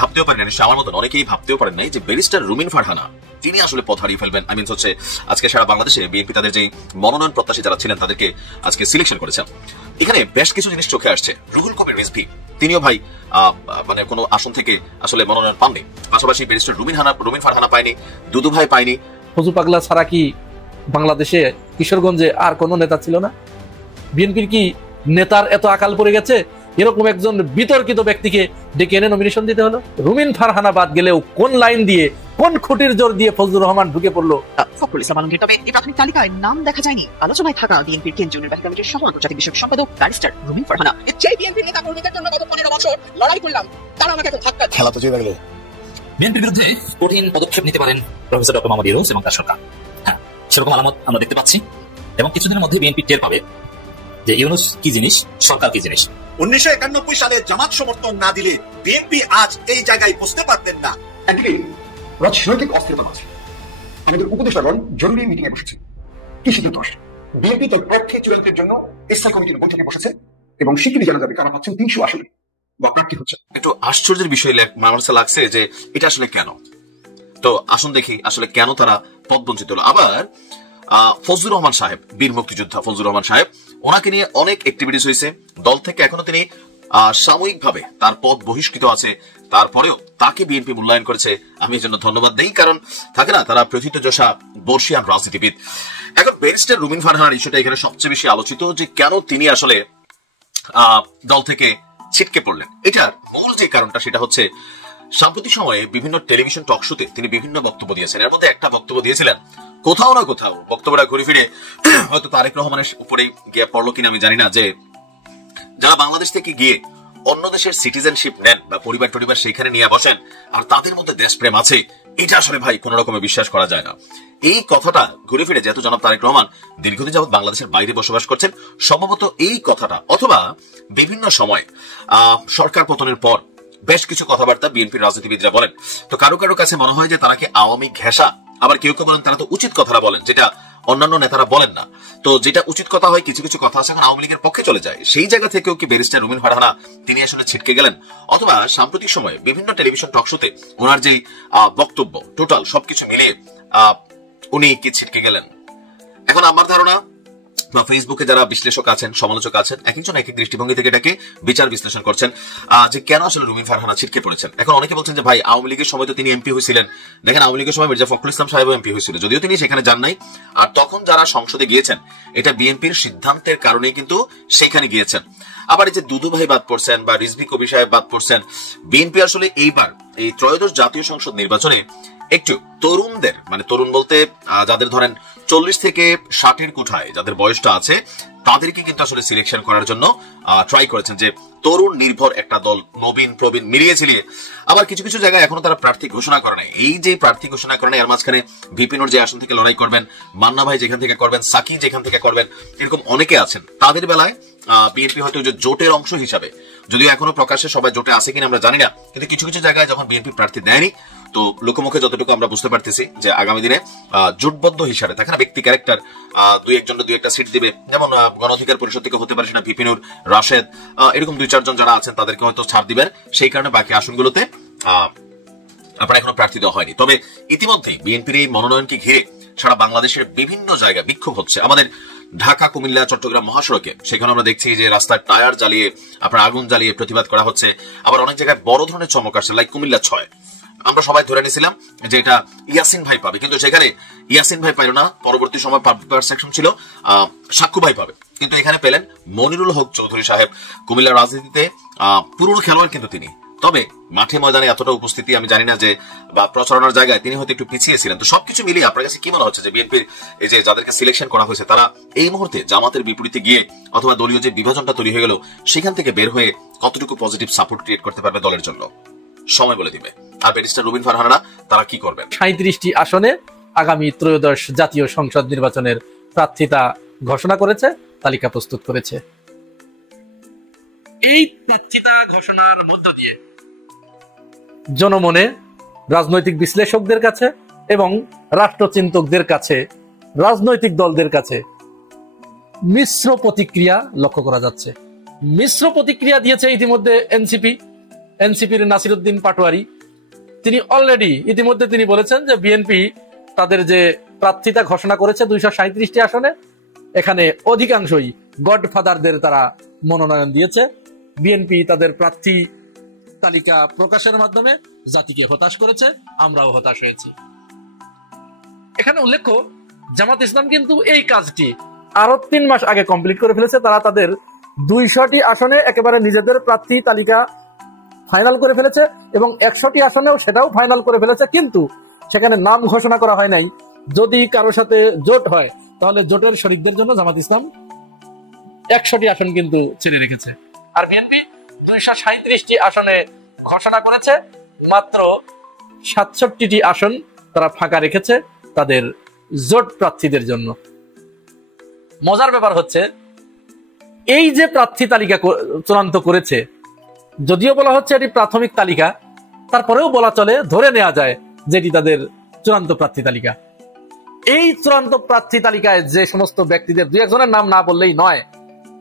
ভাবতেও পারেন না, আমার মতন অনেকেই ভাবতেও পারেন নাই যে ব্যারিস্টার রুমিন ফারহানা তিনি আসলে পথ হারিয়ে ফেলবেন। আই মিন হচ্ছে আজকে সারা বাংলাদেশে বিএনপি তাদের যে মনোনয়ন প্রত্যাশী যারা ছিলেন তাদেরকে আজকে সিলেকশন করেছেন। এখানে বেশ কিছু জিনিস চোখে আসছে। রুহুল কবির রিজভী তিনিও ভাই মানে কোনো আসন থেকে আসলে মনোনয়ন পাননি। পাশাপাশি ব্যারিস্টার রুমিন ফারহানা পায়নি, দুদু ভাই পায়নি। ফজু পাগলা ছাড়া কি বাংলাদেশে কিশোরগঞ্জে আর কোন নেতা ছিল না? বিএনপির কি নেতার এত আকাল পড়ে গেছে এরকম একজন বিতর্কিত ব্যক্তিকে ডেকে এনে নমিনেশন দিতে হলো? রুমিন ফারহানা বাদ গেলেও কোন লাইন দিয়ে, কোন খুঁটির জোর দিয়ে ফজলুর রহমান ঢুকে পড়লো? ফখরুল ইসলাম আলমগীর। তবে এই প্রাথমিক তালিকায় নাম দেখা যায়নি আলোচনায় থাকা বিএনপির কেন্দ্রীয় নির্বাহী কমিটির সহ আন্তর্জাতিক বিষয়ক সম্পাদক ব্যারিস্টার রুমিন ফারহানা। যে বিএনপির নেতা কর্মীদের জন্য গত 15 বছর লড়াই করলাম, তারা আমাকে এখন ধাক্কা খেলা তো জেগে গেল। বিএনপির বিরুদ্ধে কঠিন পদক্ষেপ নিতে পারেন প্রফেসর ডক্টর মোহাম্মদ ইউনূস এবং তার সরকার। হ্যাঁ, সেরকম আলামত আমরা দেখতে পাচ্ছি এবং কিছুদিনের মধ্যে বিএনপি টের পাবে যে ইউনূস কি জিনিস, সরকার কি জিনিস। 1991 সালে জামাত সমর্থন না দিলে বিএনপি আজ এই জায়গায় বুঝতে পারতেন না। একদিকে রাজনৈতিক অস্থিরতা আছে, আমাদের উপদেষ্টাগণ জরুরি মিটিং এ বসেছে। কি সিদ্ধান্ত আসছে? বিএনপি তার প্রার্থী চূড়ান্তের জন্য স্থায়ী কমিটির বৈঠকে বসেছে এবং স্বীকৃতি জানা যাবে কারা পাচ্ছেন 300 আসনে বা প্রার্থী হচ্ছে। একটু আশ্চর্যের বিষয় আমার কাছে লাগছে যে এটা আসলে কেন। তো আসুন দেখি আসলে কেন তারা পদ বঞ্চিত হলো। আবার ফজলুর রহমান সাহেব, বীর মুক্তিযোদ্ধা ফজলুর রহমান সাহেব, ওনাকে নিয়ে অনেক অ্যাক্টিভিটিস হয়েছে দল থেকে। এখনো তিনি সাময়িকভাবে তার পদ বহিষ্কৃত আছে, তারপরেও তাকে বিএনপি মূল্যায়ন করেছে। আমি এই জন্য ধন্যবাদ দেই, কারণ থাকে না তারা প্রথিতযশা বর্ষিয়ান রাজনীতিবিদ। এখন ব্যারিস্টার রুমিন ফারহানার ইস্যুটা এখানে সবচেয়ে বেশি আলোচিত, যে কেন তিনি আসলে দল থেকে ছিটকে পড়লেন। এটার মূল যে কারণটা সেটা হচ্ছে সাম্প্রতিক সময়ে বিভিন্ন টেলিভিশন টক শোতে তিনি বিভিন্ন বক্তব্য দিয়েছেন। এর মধ্যে একটা বক্তব্য দিয়েছিলেন, কোথাও না কোথাও বক্তব্যটা ঘুরে ফিরে হয়তো তারেক রহমানের উপরে গিয়ে পড়লো কিনা আমি জানি না, যে যারা বাংলাদেশ থেকে গিয়ে অন্য দেশের সিটিজেনশিপ নেন বা পরিবার সেখানে নিয়ে বসেন আর তাদের মধ্যে দেশপ্রেম আছে, এটা আসলে ভাই কোন রকমের বিশ্বাস করা যায় না। এই কথাটা ঘুরে ফিরে যেহেতু জনাব তারেক রহমান দীর্ঘদিন যাবৎ বাংলাদেশের বাইরে বসবাস করছেন, সম্ভবত এই কথাটা অথবা বিভিন্ন সময় সরকার পতনের পর বেশ কিছু কথাবার্তা বিএনপির রাজনীতিবিদরা বলেন। তো কারো কারো কাছে মনে হয় যে তারা কি আওয়ামী ঘেঁষা, আবার কেউ কেউ বলেন তারা তো উচিত কথাটা বলেন যেটা অন্যান্য নেতারা বলেন না। তো যেটা উচিত কথা হয় কিছু কিছু কথা আছে এখন আওয়ামী লীগের পক্ষে চলে যায়। সেই জায়গা থেকেও কি ব্যারিস্টার রুমিন ফারহানা তিনি আসলে ছিটকে গেলেন, অথবা সাম্প্রতিক সময়ে বিভিন্ন টেলিভিশন টক শোতে ওনার যে বক্তব্য টোটাল সবকিছু মিলিয়ে উনি কি ছিটকে গেলেন? এখন আমার ধারণা বা ফেসবুকে যারা বিশ্লেষক আছেন, সমালোচক আছেন, এক একজন এক এক দৃষ্টিভঙ্গি থেকে এটাকে বিচার বিশ্লেষণ করছেন যে কেন আসলে রুমিন ফারহানা ছিটকে পড়েছেন। এখন অনেকে বলছেন যে ভাই আওয়ামী লীগের সময় তো তিনি এমপি হয়েছিলেন। দেখেন আওয়ামী লীগের সময় মির্জা ফখরুল ইসলাম সাহেব এমপি হয়েছিল, যদিও তিনি সেখানে যান নাই। আর তখন যারা সংসদে গিয়েছেন এটা বিএনপির সিদ্ধান্তের কারণেই কিন্তু সেখানে গিয়েছেন। আবার এই যে দুদু ভাই বাদ পড়ছেন বা রিজভী কবির সাহেব বাদ পড়ছেন, বিএনপি আসলে এইবার এই ত্রয়োদশ জাতীয় সংসদ নির্বাচনে একটু তরুণদের, মানে তরুণ বলতে যাদের ধরেন 40 থেকে 60-এর কোঠায় যাদের বয়সটা আছে তাদেরকে কিন্তু আসলে সিলেকশন করার জন্য ট্রাই করেছেন, যে তরুণ নির্ভর একটা দল, নবীন প্রবীণ মিলিয়ে ঝিলিয়ে। আবার কিছু কিছু জায়গায় এখনো তারা প্রার্থী ঘোষণা করে নাই। এই যে প্রার্থী ঘোষণা করে নাই এর মাঝখানে ভিপিনুর যে আসন থেকে লড়াই করবেন, মান্না ভাই যেখান থেকে করবেন, সাকি যেখান থেকে করবেন, এরকম অনেকে আছেন। তাদের বেলায় বিএনপি হয়তো যে জোটের অংশ হিসাবে, যদিও এখনো প্রকাশ্যে সবাই জোটে আছে কিনা আমরা জানি না, কিন্তু কিছু কিছু জায়গায় যখন বিএনপি প্রার্থী দেয়নি, তো লোকমুখে যতটুকু আমরা বুঝতে পারতেছি যে আগামী দিনে জোটবদ্ধ হিসাবে থাকে না ব্যক্তি ক্যারেক্টার, দুই একটা সিট দিবে, যেমন গণ অধিকার পরিষদ থেকে হতে পারে সেটা ভিপিনুর, রাশেদ, এরকম 2-4 জন যারা আছেন তাদেরকে হয়তো ছাড় দিবেন। সেই কারণে বাকি আসনগুলোতে আপনার এখনো প্রার্থী দেওয়া হয়নি। তবে ইতিমধ্যে বিএনপির এই মনোনয়নকে ঘিরে সারা বাংলাদেশের বিভিন্ন জায়গায় বিক্ষোভ হচ্ছে। আমাদের ঢাকা, কুমিল্লা, চট্টগ্রাম মহাসড়কে সেখানে আমরা দেখছি যে রাস্তার টায়ার জ্বালিয়ে আপনার আগুন জ্বালিয়ে প্রতিবাদ করা হচ্ছে। আবার অনেক জায়গায় বড় ধরনের চমক আসছে, লাইক কুমিল্লা 6 আমরা সবাই ধরে নিয়েছিলাম যে এটা ইয়াসিন ভাই পাবে, কিন্তু সেখানে ইয়াসিন ভাই পাইল না। পরবর্তী সময় পাবলিক পারসেপশন ছিল সাক্ষ্য ভাই পাবে, কিন্তু এখানে পেলেন মনিরুল হক চৌধুরী সাহেব। কুমিল্লার রাজনীতিতে পুরনো খেলোয়াড় কিন্তু তিনি, তবে মাঠে ময়দানে এতটা উপস্থিতি আমি জানি না, যে বা প্রচারণার জায়গায় তিনি হয়তো একটু পিছিয়ে ছিলেন। তো সবকিছু মিলিয়ে আপনার কাছে কি মনে হচ্ছে যে বিএনপির এই যে যাদেরকে সিলেকশন করা হয়েছে তারা এই মুহূর্তে জামাতের বিপরীতে গিয়ে অথবা দলীয় যে বিভাজনটা তৈরি হয়ে গেল সেখান থেকে বের হয়ে কতটুকু পজিটিভ সাপোর্ট ক্রিয়েট করতে পারবে দলের জন্য? সময় বলে দিবে। আর ব্যারিস্টার রুমিন ফারহানা তারা কি করবেন? 37টি আসনে আগামী ত্রয়োদশ জাতীয় সংসদ নির্বাচনের প্রার্থিতা ঘোষণা করেছে, তালিকা প্রস্তুত করেছে। এই প্রার্থিতা ঘোষণার মধ্য দিয়ে জনমনে, রাজনৈতিক বিশ্লেষকদের কাছে এবং রাষ্ট্রচিন্তকদের কাছে, রাজনৈতিক দলদের কাছে মিশ্র প্রতিক্রিয়া লক্ষ্য করা যাচ্ছে। মিশ্র প্রতিক্রিয়া দিয়েছে ইতিমধ্যে এনসিপি, এনসিপির নাসিরউদ্দিন পাটোয়ারি, তিনি অলরেডি ইতিমধ্যে তিনি বলেছেন যে বিএনপি তাদের যে প্রার্থিতা ঘোষণা করেছে 237টি আসনে, এখানে অধিকাংশই গডফাদারদের তারা মনোনয়ন দিয়েছে। বিএনপি তাদের প্রার্থী তালিকা প্রকাশের মাধ্যমে জাতিকে হতাশ করেছে, আমরাও হতাশ হয়েছি। এখানে উল্লেখ্য, জামাত ইসলাম কিন্তু এই কাজটি আরো 3 মাস আগে কমপ্লিট করে ফেলেছে। তারা তাদের 200টি আসনে একেবারে নিজেদের প্রার্থী তালিকা ফাইনাল করে ফেলেছে এবং 100টি আসনেও সেটাও ফাইনাল করে ফেলেছে, কিন্তু সেখানে নাম ঘোষণা করা হয় নাই। যদি কারোর সাথে জোট হয় তাহলে জোটের শরিকদের জন্য জামাত ইসলাম 100টি আসন কিন্তু ছেড়ে রেখেছে। আর বিএনপি 237টি আসনে ঘোষণা করেছে, মাত্র 67টি আসন তারা ফাঁকা রেখেছে তাদের জোট প্রার্থীদের জন্য। মজার ব্যাপার হচ্ছে, এই যে প্রার্থী তালিকা চূড়ান্ত করেছে, যদিও বলা হচ্ছে এটি প্রাথমিক তালিকা, তারপরেও বলা চলে, ধরে নেওয়া যায় যেটি তাদের চূড়ান্ত প্রার্থী তালিকা। এই চূড়ান্ত প্রার্থী তালিকায় যে সমস্ত ব্যক্তিদের 2-1জনের নাম না বললেই নয়,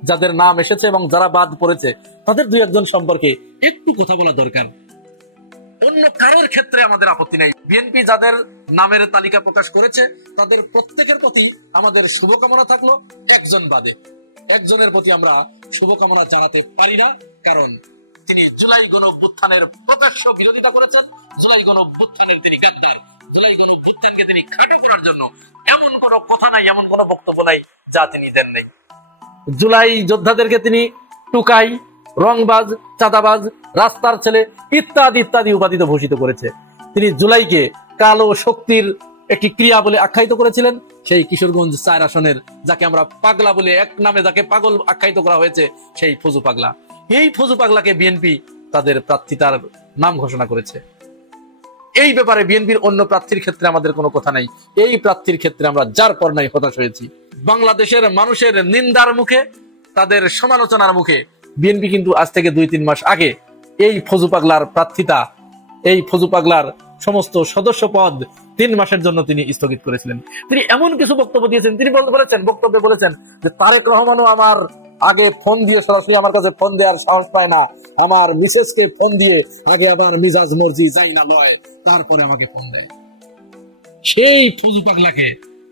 যাদের নাম এসেছে এবং যারা বাদ পড়েছে তাদের 2-1জন সম্পর্কে একটু কথা বলা দরকার। অন্য কারোর ক্ষেত্রে আমাদের আপত্তি নেই, বিএনপি যাদের নামের তালিকা প্রকাশ করেছে তাদের প্রত্যেকের প্রতি আমাদের শুভকামনা থাকলো, একজন বাদে। একজনের প্রতি আমরা শুভকামনা জানাতে পারি না, কারণ তিনি জুলাই গণঅভ্যুত্থানের প্রকাশ্য বিরোধিতা করেছেন। জুলাই গণঅভ্যুত্থানের তিনি গাদ্দার, জুলাই গণঅভ্যুত্থানকে তিনি খাটো করার জন্য এমন কোনো কথা নাই, এমন কোনো বক্তব্য নাই যা তিনি দেন নাই। জুলাই যোদ্ধাদেরকে তিনি টুকাই, রংবাজ, চাঁদাবাজ, রাস্তার ছেলে ইত্যাদি ইত্যাদি উপাধিতে ভূষিত করেছে। তিনি জুলাইকে কালো শক্তির একটি ক্রিয়া বলে আখ্যায়িত করেছিলেন। সেই কিশোরগঞ্জ 4 আসনের যাকে আমরা পাগলা বলে, এক নামে যাকে পাগল আখ্যায়িত করা হয়েছে, সেই ফজু পাগলা, এই ফজু পাগলাকে বিএনপি তাদের প্রার্থিতার নাম ঘোষণা করেছে। এই ব্যাপারে বিএনপির অন্য প্রার্থীর ক্ষেত্রে আমাদের কোনো কথা নাই, এই প্রার্থীর ক্ষেত্রে আমরা যার পর নাই হতাশ হয়েছি। বাংলাদেশের মানুষের নিন্দার মুখে, তাদের সমালোচনার মুখে বিএনপি কিন্তু আজ থেকে 2-3 মাস আগে এই ফজু পাগলার প্রার্থিতা, এই ফজু পাগলার সমস্ত সদস্য পদ 3 মাসের জন্য তিনি স্থগিত করেছিলেন। তিনি এমন কিছু বক্তব্য দিয়েছেন, তিনি বক্তব্যে বলেছেন যে তারেক রহমানও আমার আগে ফোন দিয়ে সরাসরি আমার কাছে ফোন দেওয়ার সাহস পায় না, আমার মিসেসকে ফোন দিয়ে আগে আবার মিজাজ মর্জি যাই না লয়, তারপরে আমাকে ফোন দেয়। সেই ফজু পাগলাকে,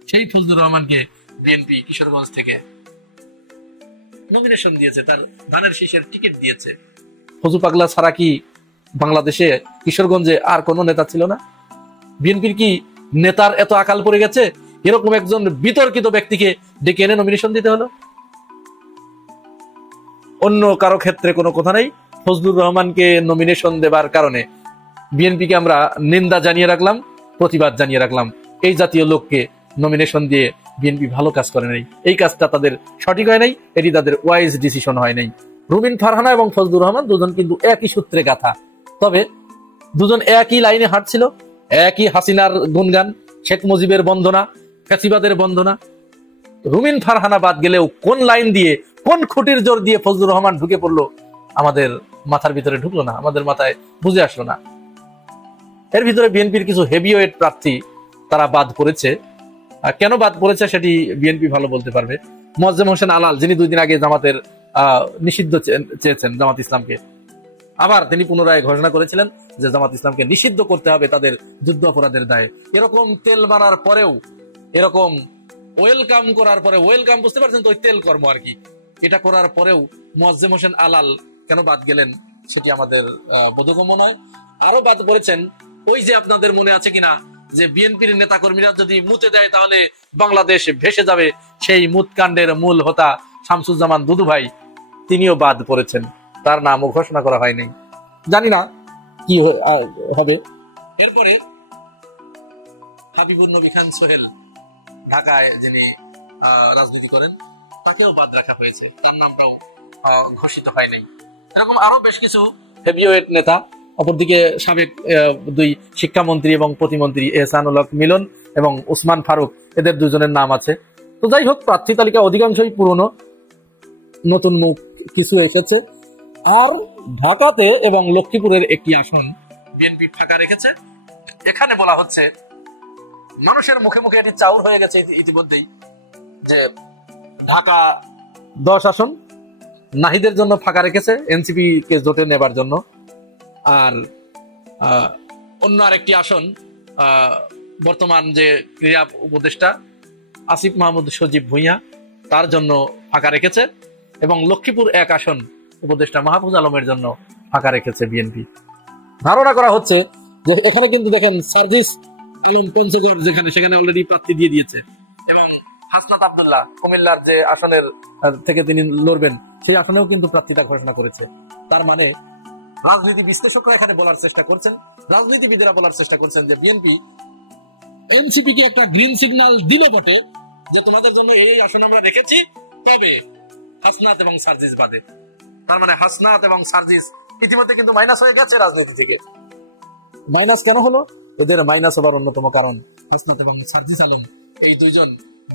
সেই ফজলুর রহমানকে বিএনপি কিশোরগঞ্জ থেকে নমিনেশন দিয়েছে, তার ধানের শীষের টিকিট দিয়েছে। ফজু পাগলা ছাড়া কি বাংলাদেশে কিশোরগঞ্জে আর কোনো নেতা ছিল না? বিএনপির কি নেতার এত আকাল পড়ে গেছে এরকম একজন বিতর্কিত ব্যক্তিকে ডেকে এনে নমিনেশন দিতে হলো? অন্য কারো ক্ষেত্রে কোনো কথা নেই, ফজলুর রহমানকে নমিনেশন দেবার কারণে বিএনপিকে আমরা নিন্দা জানিয়ে রাখলাম, প্রতিবাদ জানিয়ে রাখলাম। এই জাতীয় লোককে নমিনেশন দিয়ে বিএনপি ভালো কাজ করে নাই, এই কাজটা তাদের সঠিক হয় নাই, এটি তাদের ওয়াইজ ডিসিশন হয় নাই। রুমিন ফারহানা এবং ফজলুর রহমান দুজন কিন্তু একই সূত্রে গাথা, তবে দুজন একই লাইনে হাঁটছিল, একই হাসিনার গুণগান, শেখ মুজিবের বন্দনা, ফ্যাসিবাদের বন্দনা। রুমিন ফারহানা বাদ গেলেও কোন লাইন দিয়ে, কোন খুঁটির জোর দিয়ে ফজলুর রহমান ঢুকে পড়লো আমাদের মাথার ভিতরে ঢুকলো না, আমাদের মাথায় বুঝে আসলো না। এর ভিতরে বিএনপির কিছু হেভিওয়েট প্রার্থী তারা বাদ পড়েছে। কেন বাদ পড়েছে সেটি বিএনপি ভালো বলতে পারবে। মোয়াজ্জেম হোসেন আলাল, যিনি 2 দিন আগে জামাতের নিষিদ্ধ চেয়েছেন জামাত ইসলামকে, আবার তিনি পুনরায় ঘোষণা করেছিলেন যে জামাত ইসলামকে নিষিদ্ধ করতে হবে তাদের যুদ্ধ অপরাধের দায়ে। এরকম তেল মারার পরেও, এরকম ওয়েলকাম করার পরে, ওয়েলকাম বুঝতে পারছেন তো, ওই তেল কর্ম আর কি, এটা করার পরেও মোয়াজ্জেম হোসেন আলাল কেন বাদ গেলেন সেটি আমাদের বোধগম্য নয়। আরো বাদ পড়েছেন, ওই যে আপনাদের মনে আছে কিনা যে বিএনপির নেতা কর্মীরা যদি মুতে দেয় তাহলে বাংলাদেশ ভেসে যাবে, সেই মুতকাণ্ডের মূল হোতা শামসুজ্জামান দুদু ভাই, তিনিও বাদ পড়েছেন, তার নামও ঘোষণা করা হয়নি, জানি না কি হবে। এরপরে হাবিবুর নবী খান সোহেল, ঢাকায় যিনি রাজনীতি করেন, তাকেও বাদ রাখা হয়েছে, তার নামটাও ঘোষিত হয় নাই। এরকম আরো বেশ কিছু হেভিওয়েট নেতা, অপরদিকে সাবেক 2 শিক্ষামন্ত্রী এবং প্রতিমন্ত্রী এহসানুল হক মিলন এবং উসমান ফারুক, এদের 2 জনের নাম আছে। তো যাই হোক, প্রার্থী তালিকা অধিকাংশই পুরনো, নতুন মুখ কিছু এসেছে। আর ঢাকাতে এবং লক্ষ্মীপুরের একটি আসন বিএনপি ফাঁকা রেখেছে। এখানে বলা হচ্ছে, মানুষের মুখে মুখে এটি চাউর হয়ে গেছে ইতিমধ্যেই, যে ঢাকা 10 আসন নাহিদের জন্য ফাঁকা রেখেছে, এনসিপি কে জোটে নেবার জন্য। আর অন্য আরেকটি আসন বর্তমান যে ক্রীড়া উপদেষ্টা আসিফ মাহমুদ সজীব ভুঁইয়া তার জন্য ফাঁকা রেখেছে, এবং লক্ষ্মীপুর 1 আসন উপদেষ্টা মাহফুজ আলমের জন্য ফাঁকা রেখেছে বিএনপি। ধারণা করা হচ্ছে যে এখানে কিন্তু দেখেন সার্জিস আলম পঞ্চগড় যেখানে সেখানে অলরেডি প্রার্থী দিয়ে দিয়েছে, এবং হাসনাত আব্দুল্লাহ কুমিল্লার যে আসনের থেকে তিনি লড়বেন সেই আসনেও কিন্তু প্রার্থিতা ঘোষণা করেছে। তার মানে রাজনীতি বিশ্লেষকরা এখানে বলার চেষ্টা করছেন, রাজনীতিবিদেরা বলার চেষ্টা করছেন যে বিএনপি এনসিপি কে একটা গ্রিন সিগন্যাল দিল বটে যে তোমাদের জন্য এই আসন আমরা রেখেছি, তবে হাসনাত এবং সার্জিস বাদে। তার মানে হাসনাত এবং সার্জিস ইতিমধ্যে কিন্তু মাইনাস হয়ে গেছে রাজনীতি থেকে। মাইনাস কেন হলো? এদের মাইনাস হবার অন্যতম কারণ হাসনাত এবং সার্জিস আলম এই দুইজন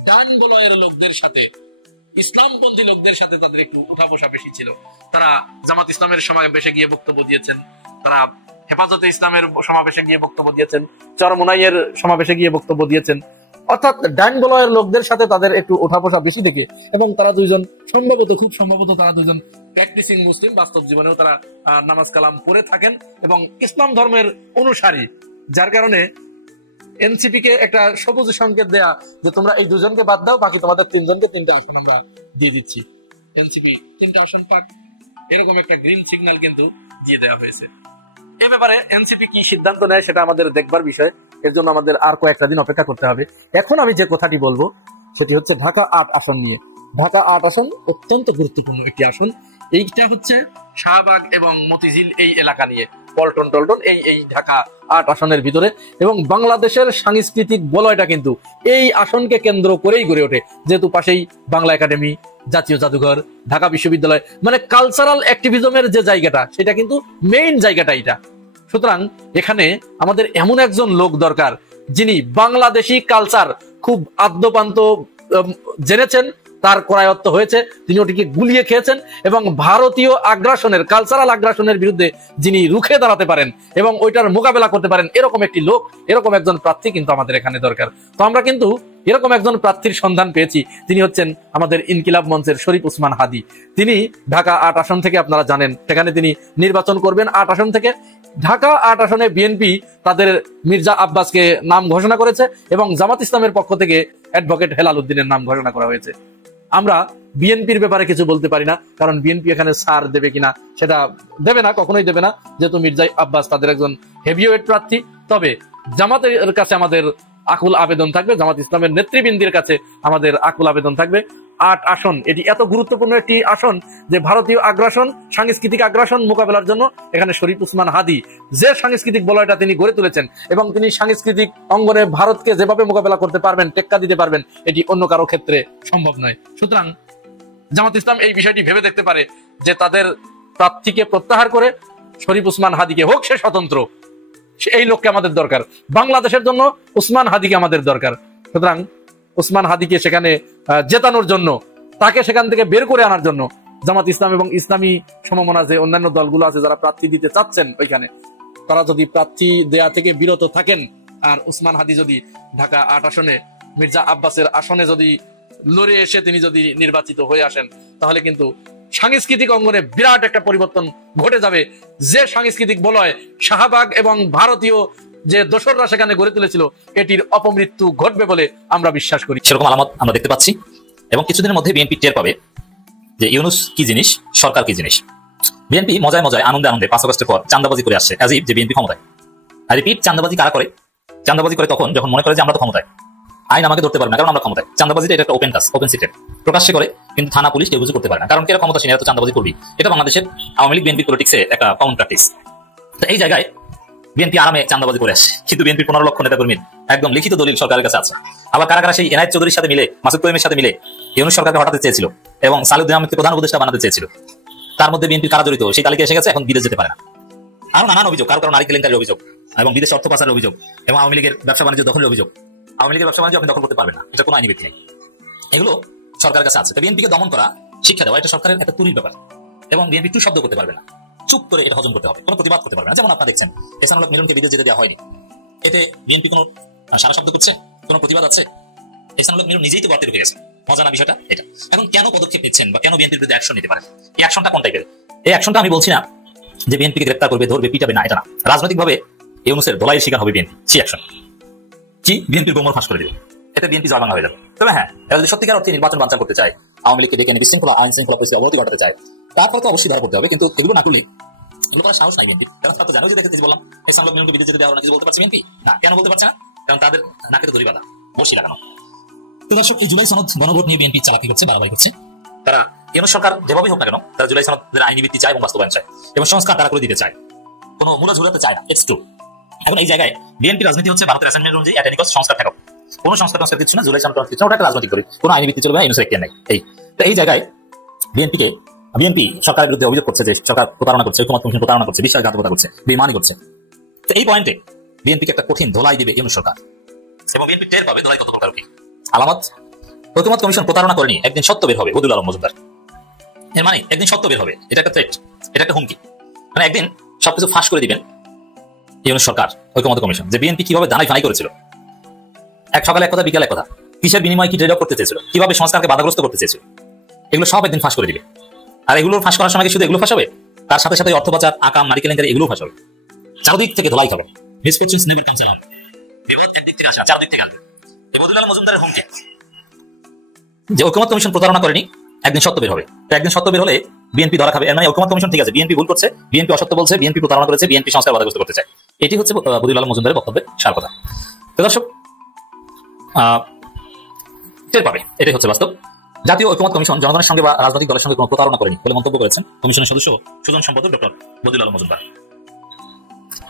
ডান বলয়ের লোকদের সাথে, ইসলামপন্থী লোকদের সাথে তাদের একটু উঠা বসা বেশি ছিল। তারা জামাত ইসলামের সমাবেশে গিয়ে বক্তব্য দিয়েছেন, তারা হেফাজতে ইসলামের সমাবেশে গিয়ে বক্তব্য দিয়েছেন, চরমোনাইয়ের সমাবেশে গিয়ে বক্তব্য দিয়েছেন। অর্থাৎ ডান বলয়ের লোকদের সাথে তাদের একটু ওঠা বসা বেশি থেকে, এবং তারা দুইজন খুব সম্ভবত তারা দুইজন প্র্যাকটিসিং মুসলিম, বাস্তব জীবনেও তারা নামাজ কালাম পড়ে থাকেন এবং ইসলাম ধর্মের অনুসারী, যার কারণে এনসিপি কে একটা সবুজ সংকেত দেয়া যে তোমরা এই দুজনকে বাদ দাও, বাকি তোমাদের 3 জনকে 3টা আসন আমরা দিয়ে দিচ্ছি। এনসিপি 3টা আসন পাক, এরকম একটা গ্রিন সিগন্যাল কিন্তু দিয়ে দেওয়া হয়েছে। এ ব্যাপারে এনসিপি কি সিদ্ধান্ত নেয় সেটা আমাদের দেখবার বিষয়, এর জন্য আমাদের আর কয়েকটা দিন অপেক্ষা করতে হবে। এখন আমি যে কথাটি বলবো সেটি হচ্ছে ঢাকা 8 আসন নিয়ে। ঢাকা 8 আসন অত্যন্ত গুরুত্বপূর্ণ একটি আসন। এইটা হচ্ছে শাহবাগ এবং মতিঝিল এই এলাকা নিয়ে, পল্টন টল্টন এই ঢাকা 8 আসনের ভিতরে, এবং বাংলাদেশের সাংস্কৃতিক বলয়টা কিন্তু এই আসনকে কেন্দ্র করেই গড়ে ওঠে, যেহেতু পাশেই বাংলা একাডেমি, জাতীয় জাদুঘর, ঢাকা বিশ্ববিদ্যালয়, মানে কালচারাল অ্যাক্টিভিজমের যে জায়গাটা সেটা কিন্তু মেইন জায়গাটা এটা। সুতরাং এখানে আমাদের এমন একজন লোক দরকার যিনি বাংলাদেশি কালচার খুব আদ্যপান্ত জেনেছেন, তার করায়ত্ত হয়েছে, তিনি ওটিকে গুলিয়ে খেয়েছেন, এবং ভারতীয় আগ্রাসনের, কালচারাল আগ্রাসনের বিরুদ্ধে যিনি রুখে দাঁড়াতে পারেন এবং ওইটার মোকাবেলা করতে পারেন, এরকম একটি লোক, এরকম একজন প্রার্থী কিন্তু আমাদের এখানে দরকার। তো আমরা কিন্তু এরকম একজন প্রার্থীর সন্ধান পেয়েছি। তিনি হচ্ছেন আমাদের ইনকিলাব মঞ্চের শরীফ উসমান হাদি। তিনি ঢাকা 8 আসন থেকে, আপনারা জানেন, সেখানে তিনি নির্বাচন করবেন 8 আসন থেকে। ঢাকা 8 আসনে বিএনপি তাদের মির্জা আব্বাসকে নাম ঘোষণা করেছে, এবং জামাত ইসলামের পক্ষ থেকে অ্যাডভোকেট হেলাল উদ্দিনের নাম ঘোষণা করা হয়েছে। আমরা বিএনপির ব্যাপারে কিছু বলতে পারি না, কারণ বিএনপি এখানে ছাড় দেবে কিনা সেটা দেবে না, কখনোই দেবে না, যেহেতু মির্জা আব্বাস তাদের একজন হেভিওয়েট প্রার্থী। তবে জামাতের কাছে আমাদের আকুল আবেদন থাকবে, জামাত ইসলামের নেতৃবৃন্দের কাছে আমাদের আকুল আবেদন থাকবে। 8 আসন, এটি এত গুরুত্বপূর্ণ একটি আসন যে ভারতীয় আগ্রাসন, সাংস্কৃতিক আগ্রাসন মোকাবেলার জন্য এখানে শরীফ উসমান হাদি যে সাংস্কৃতিক বলয়টা তিনি গড়ে তুলেছেন, এবং তিনি সাংস্কৃতিক অঙ্গনে ভারতকে যেভাবে মোকাবেলা করতে পারবেন, টেক্কা দিতে পারবেন, এটি অন্য কারো ক্ষেত্রে সম্ভব নয়। সুতরাং জামাত ইসলাম এই বিষয়টি ভেবে দেখতে পারে যে তাদের প্রার্থীকে প্রত্যাহার করে শরীফ উসমান হাদিকে, হোক সে স্বতন্ত্র, এই লোককে আমাদের দরকার। বাংলাদেশের জন্য উসমান হাদিকে আমাদের দরকার। সুতরাং উসমান হাদিকে সেখানে জেতানোর জন্য, তাকে সেখান থেকে বের করে আনার জন্য জামাত ইসলাম এবং ইসলামী সমমনা যে অন্যান্য দলগুলো আছে যারা প্রার্থী দিতে চাচ্ছেন ওইখানে, তারা যদি প্রার্থী দেয়া থেকে বিরত থাকেন, আর উসমান হাদি যদি ঢাকা 8 আসনে মির্জা আব্বাসের আসনে যদি লড়ে এসে তিনি যদি নির্বাচিত হয়ে আসেন, তাহলে কিন্তু সাংস্কৃতিক অঙ্গনে বিরাট একটা পরিবর্তন ঘটে যাবে। যে সাংস্কৃতিক বলয় শাহবাগ এবং ভারতীয় যে দোসররা সেখানে গড়ে তুলেছিল, এটির অপমৃত্যু ঘটবে বলে আমরা বিশ্বাস করি। সেরকম আলামত আমরা দেখতে পাচ্ছি, এবং কিছুদিনের মধ্যে বিএনপি টের পাবে যে ইউনূস কি জিনিস, সরকার কি জিনিস। বিএনপি মজায় মজায়, আনন্দে আনন্দে 5 আগস্টের পর চাঁদাবাজি করে আসছে, অ্যাজ ইফ যে বিএনপি ক্ষমতায়। আর রিপিট, চাঁদাবাজি কারা করে? চাঁদাবাজি করে তখন যখন মনে করে যে আমরা তো ক্ষমতায়, আইন আমাকে ধরতে পারবে না, কারণ আমরা ক্ষমতায়। চাঁদাবাজিটা এটা একটা ওপেন কাজ, ওপেন সিক্রেট, প্রকাশ্যে করে, কিন্তু থানা পুলিশ কেউ কিছু করতে পারে না, কারণ এরা ক্ষমতাসীন, এরা তো চাঁদাবাজি করবি। এটা বাংলাদেশের আওয়ামী লীগ বিএনপি পলিটিক্সে একটা কমন প্র্যাকটিস। তো এই জায়গায় বিএনপি আরামে চাঁদাবাজি করে আসে, কিন্তু বিএনপির 15 লক্ষ নেতা কর্মীর একদম লিখিত দলিল সরকারের কাছে আছে। আবার কারা কারা সেই এনায়েত চৌধুরীর সাথে মিলে, মাসুদ করিমের সাথে মিলে ইউনূস সরকারকে হটাতে চেয়েছিল এবং সালেউদ্দিন আহমেদকে প্রধান উপদেষ্টা বানাতে চেয়েছিল, তার মধ্যে বিএনপি কারা জড়িত সেই তালিকা এসে গেছে, এখন বিদেশ যেতে পারে না। আরো নানান অভিযোগ, কারো নারী কেলেঙ্কারির অভিযোগ, এবং বিদেশে অর্থ পাচারের অভিযোগ, এবং আওয়ামী লীগের ব্যবসা বাণিজ্য দখলের অভিযোগ। আওয়ামী লীগের ব্যবসা বাণিজ্য আপনি দখল করতে পারবেন না, এটা কোনো আইনি ব্যক্তি নেই, এগুলো সরকারের কাছে আছে। বিএনপিকে দমন করা, শিক্ষা দেওয়া, এটা সরকারের একটা তুরির ব্যাপার, এবং বিএনপি একটু শব্দ করতে পারবে না, চুপ করে এটা হজম করতে হবে, কোনো প্রতিবাদ করতে পারবে না। যেমন আপনারা দেখছেন এহসানুল হক মিলনকে বিদেশ যেতে দেওয়া হয়নি, এতে বিএনপি কোনো সারা শব্দ করছে, কোনো প্রতিবাদ আছে? এহসানুল হক মিলন নিজেই তো গর্তে ঢুকে গেছে, মজা না বিষয়টা এটা। এখন কেন পদক্ষেপ নিচ্ছেন বা কেন বিএনপির বিরুদ্ধে অ্যাকশন নিতে পারেন, এই অ্যাকশনটা কোন টাইপের? এই অ্যাকশনটা আমি বলছি না যে বিএনপিকে গ্রেপ্তার করবে, ধরবে, পিটাবে না, এটা না। রাজনৈতিকভাবে ইউনূসের ধোলাইয়ের শিকার হবে বিএনপি। সি অ্যাকশন, কি বিএনপির গোমর ফাঁস করে দিবে, এতে বিএনপি জয় বাংলা হয়ে যাবে। তবে হ্যাঁ, এরা যদি সত্যিকার অর্থে নির্বাচন বানচাল করতে চায়, আওয়ামী লীগকে ডেকে এনে বিশৃঙ্খলা, আইন শৃঙ্খলা পরিস্থিতি অবনতি ঘটাতে চায়, তারপরে তো অবশ্যই ধরা করতে হবে। কিন্তু এগুলো না করলে এগুলো করার সাহস নাই বিএনপি। কারণ তারা তো জানো যে দেখতে বললাম এই সংবাদ বিনিময়কে বিদেশে দেওয়া কিছু বলতে পারছে বিএনপি না। কেন বলতে পারছে না? কারণ তাদের নাকে তো দড়ি বাঁধা, বসি লাগানো। তো দর্শক, এই জুলাই সনদ গণভোট নিয়ে বিএনপি চালাকি করছে, বাড়াবাড়ি করছে। তারা ইউনূস সরকার যেভাবেই হোক না কেন, তারা জুলাই সনদের আইনি ভিত্তি চায় এবং বাস্তবায়ন চায় এবং সংস্কার তারা করে দিতে চায়, কোনো মূলা ঝুলাতে চায় না। It's true. এখন এই জায়গায় বিএনপি রাজনীতি হচ্ছে ভারতের অ্যাসাইনমেন্ট অনুযায়ী এট এনি কস্ট সংস্কার ঠেকাও। কোনো সংস্কার কিছু না, জুলাই সনদ কিছু না, ওটা একটা রাজনৈতিক করি, কোনো আইনি ভিত্তি চলবে না, ইউনূসের এখতিয়ার নাই। এই জায়গায় বিএনপি সরকারের বিরুদ্ধে অভিযোগ করছে যে সরকার প্রতারণা করছে, ঐকমত্য কমিশন প্রতারণা করছে, বিশ্বাসঘাতকতা করছে, বেঈমানি করছে। তো এই পয়েন্টে বিএনপিকে একটা কঠিন ধোলাই দিবে ইউনূস সরকার এবং বিএনপি টের পাবে ধোলাই কত প্রকার কি। আলামত, ঐকমত্য কমিশন প্রতারণা করেনি, একদিন সত্য বের হবে। বদিউল আলম মজুমদার, এর মানে একদিন সত্য বের হবে। এটা একটা থ্রেট, এটা একটা হুমকি। মানে একদিন সবকিছু ফাঁস করে দিবেন ইউনূস সরকার, ঐকমত্য কমিশন, যে বিএনপি কিভাবে দানাই ফানাই করেছিল। এক সকালে এক কথা, বিকালে এক কথা, কিসের বিনিময়ে কি ট্রেড অফ করতে চেয়েছিল, কিভাবে সংস্কারকে বাধাগ্রস্ত করতে চেয়েছিল, এগুলো সব একদিন ফাঁস করে দিবে। আর এগুলো ফাঁস করার সময় শুধু এগুলো ফাঁস হবে, তার সাথে সাথে অর্থ পাচার, আকাম, নারী কেলেঙ্কারি, এগুলো ফাঁস হবে। চারদিক থেকে ধোলাই হবে। মিসফরচুনস নেভার কামস অ্যালাউন্ড। বিপদ একদিক থেকে আসে, চারদিক থেকে আসবে। এই বদিউল আলম মজুমদারের হুমকি যে ঐকমত্য কমিশন প্রতারণা করেনি, একদিন সত্য বের হবে। একদিন সত্য বের হলে বিএনপি ধরা খাবে। এর মানে ঐকমত্য কমিশন ঠিক আছে, বিএনপি ভুল করছে, বিএনপি অসত্য বলছে, বিএনপি প্রতারণা করেছে, বিএনপি সংস্কার বাধাগ্রস্ত করতে চায়। এটি হচ্ছে বদিউল আলম মজুমদারের বক্তব্যের সার কথা। তো দর্শক, টের পাবে, এটাই হচ্ছে বাস্তব। জাতীয় ঐকমত্য কমিশন জনগণের সঙ্গে বা রাজনৈতিক দলের সঙ্গে কোনো প্রতারণা করেনি বলে মন্তব্য করেছেন কমিশনের সদস্য সুজন সম্পাদক ডক্টর বদিউল আলম মজুমদার।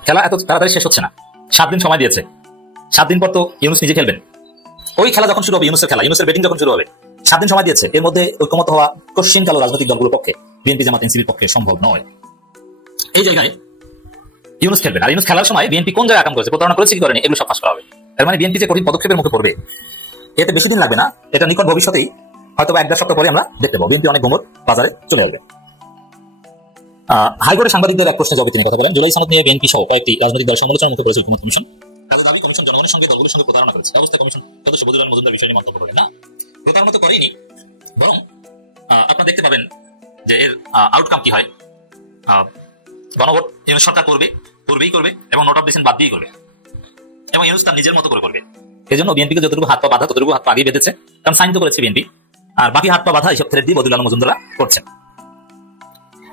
খেলা এত তাড়াতাড়ি শেষ হচ্ছে না, 7 দিন সময় দিয়েছে। 7 দিন পর তো ইউনূস নিজে খেলবেন। ওই খেলা যখন শুরু হবে, ইউনূসের খেলা, ইউনূসের ব্যাটিং যখন শুরু হবে, 7 দিন সময় দিয়েছে। এর মধ্যে ঐকমত্য হওয়া কশিনকালো রাজনৈতিক দলগুলোর পক্ষে, বিএনপি জামাত এনসিপির পক্ষে সম্ভব নয়। এই জায়গায় ইউনূস খেলবেন। আর ইউনূস খেলার সময় বিএনপি কোন জায়গায় আকাম করেছে, প্রতারণা করেছে কি করেনি, এগুলো সব ফাঁস করা হবে। এর মানে বিএনপি যে কঠিন পদক্ষেপের মুখে পড়বে, এতে বেশি দিন লাগবে না। এটা নিকট ভবিষ্যতেই, হয়তো 1-1.5 সপ্তাহ পরে আমরা দেখতে পাবো বিএনপি অনেক গোমর বাজারে চলে আসবে। হাইকোর্টের সাংবাদিকদের এক প্রশ্নে জবাবে তিনি কথা বলেন, জুলাই সনদ নিয়ে বিএনপি সহ কয়েকটি রাজনৈতিক দল সমালোচনার মুখে পড়েছে ঐকমত্য কমিশন। তাদের দাবি কমিশন জনগণের সঙ্গে দলগুলোর সঙ্গে প্রতারণা করেছে। অবস্থা কমিশন সদস্য বদিউল আলম মজুমদার বিষয় নিয়ে মন্তব্য করেন, না, প্রতারণা তো করেনি, বরং আপনারা দেখতে পাবেন যে এর আউটকাম কি হয়। গণভোট ইউনূস সরকার করবেই করবে এবং নোট অফ ডিসেন্ট বাদ দিয়েই করবে এবং ইউনূস তার নিজের মতো করে করবে। এই জন্য বিএনপিকে যতটুকু হাত পা বাধা, ততটুকু হাত পা আগিয়ে বেঁধেছে, কারণ সাইন তো করেছে বিএনপি। আর বাকি হাত পা বাধা এইসব থ্রেড দিয়ে বদিউল আলম মজুমদার করছেন।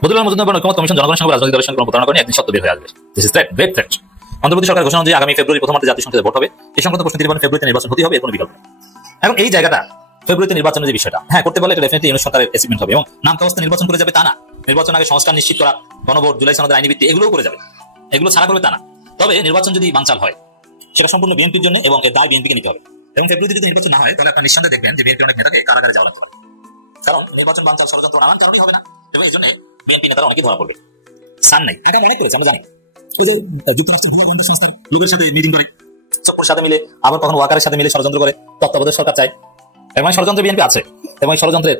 বদিউল আলম মজুমদার ঐকমত্য কমিশন জনগণের সঙ্গে রাজনৈতিক দলের সঙ্গে কোনো প্রতারণা করেনি, একদিন সত্য বের হয়ে আসবে। This is threat, great threat. অন্তর্বর্তী সরকার ঘোষণা অনুযায়ী আগামী ফেব্রুয়ারি প্রথমার্ধে জাতীয় সংসদে ভোট হবে। এই সংক্রান্ত প্রশ্ন তিনি বলেন ফেব্রুয়ারিতে নির্বাচন হতে হবে, এর কোনো বিকল্প নেই। এবং এই জায়গাটা ফেব্রুয়ারিতে নির্বাচনের যে বিষয়টা, হ্যাঁ করতে পারলে এটা ডেফিনেটলি ইউনূস সরকারের অ্যাচিভমেন্ট হবে এবং নাম কাগজে নির্বাচন করে যাবে তা না। নির্বাচন আগে সংস্কার নিশ্চিত করা, গণভোট, জুলাই সনদের আইনি ভিত্তি, এগুলোও করে যাবে, এগুলো ছাড়া করবে তা না। তবে নির্বাচন যদি বানচাল হয়, সেটা সম্পূর্ণ বিএনপির জন্য এবং এর দায় বিএনপিকে নিতে হবে। এবং ফেব্রুয়ারিতে যদি নির্বাচন না হয়, তাহলে আপনার নিঃসন্দেহে দেখবেন যে বিএনপি অনেক নেতাকে কারাগারে যাওয়া লাগতে পারে, কারণ নির্বাচন বানচাল ষড়যন্ত্র নানান কারণেই হবে না এবং এই জন্য বিএনপি নেতারা অনেকে ধরা পড়বে। সান নাই, এটা অনেক করেছে, আমরা জানি। ওই যে যুক্তরাষ্ট্রের ভূ গোয়েন্দা সংস্থার লোকের সাথে মিটিং করে, সবর সাথে মিলে, আবার কখনো ওয়াকারের সাথে মিলে ষড়যন্ত্র করে, তত্ত্বাবধায়ক সরকার চায় এবং ষড়যন্ত্র বিএনপি আছে এবং এই ষড়যন্ত্রের